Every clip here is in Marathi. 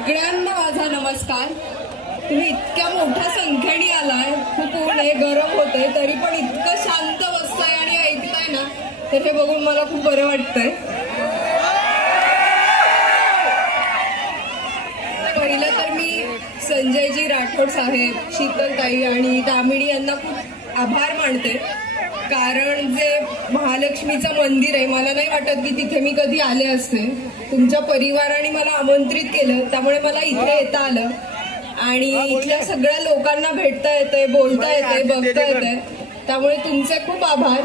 सगळ्यांना माझा नमस्कार. तुम्ही इतक्या मोठ्या संख्येने आलाय. खूप ऊन आहे गरम होतंय तरी पण इतकं शांत बसताय आणि ऐकताय ना तर हे बघून मला खूप बरं वाटतंय. पहिलं तर मी संजयजी राठोड साहेब शीतलताई आणि दामिणी यांना खूप आभार मानते. कारण जे महालक्ष्मीचं मंदिर आहे. मला नाही वाटत की तिथे मी कधी आले असते तुमच्या परिवाराने मला आमंत्रित केलं. त्यामुळे मला इथे येता आलं. आणि इथल्या सगळ्या लोकांना भेटता येतंय बोलता येतंय बघता येतंय. त्यामुळे तुमचे खूप आभार.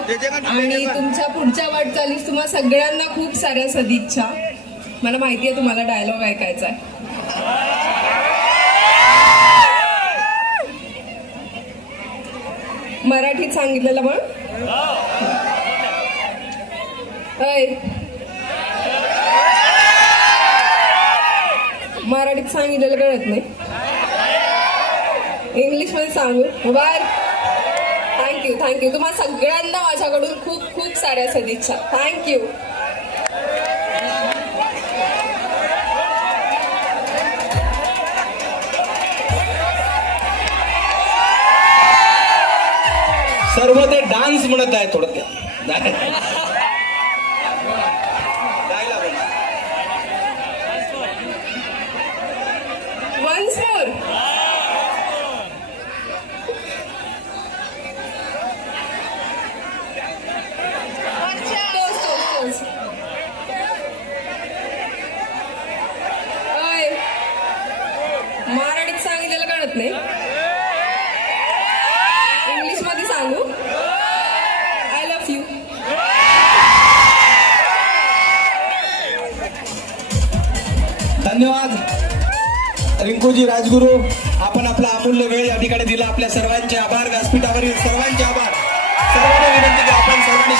आणि तुमच्या पुढच्या वाटचालीस तुम्हा सगळ्यांना खूप साऱ्या सदिच्छा. मला माहिती आहे तुम्हाला डायलॉग ऐकायचा आहे. मराठीत सांगितलेलं मग मराठीत सांगितलेलं कळत नाही. इंग्लिशमध्ये सांगू बर थँक्यू थँक्यू तुम्हाला सगळ्यांना माझ्याकडून खूप खूप साऱ्या सदिच्छा. थँक्यू सर्व ते डान्स म्हणत आहे थोडक्यात. गायला पाहिजे. वन्स मोर मराठीत सांगितलेलं कळत नाही. धन्यवाद. रिंकूजी राजगुरू आपण आपला अमूल्य वेळ या ठिकाणी दिला. आपल्या सर्वांचे आभार. व्यासपीठावरील सर्वांचे आभार. सर्वांना विनंती आपण सर्वांनी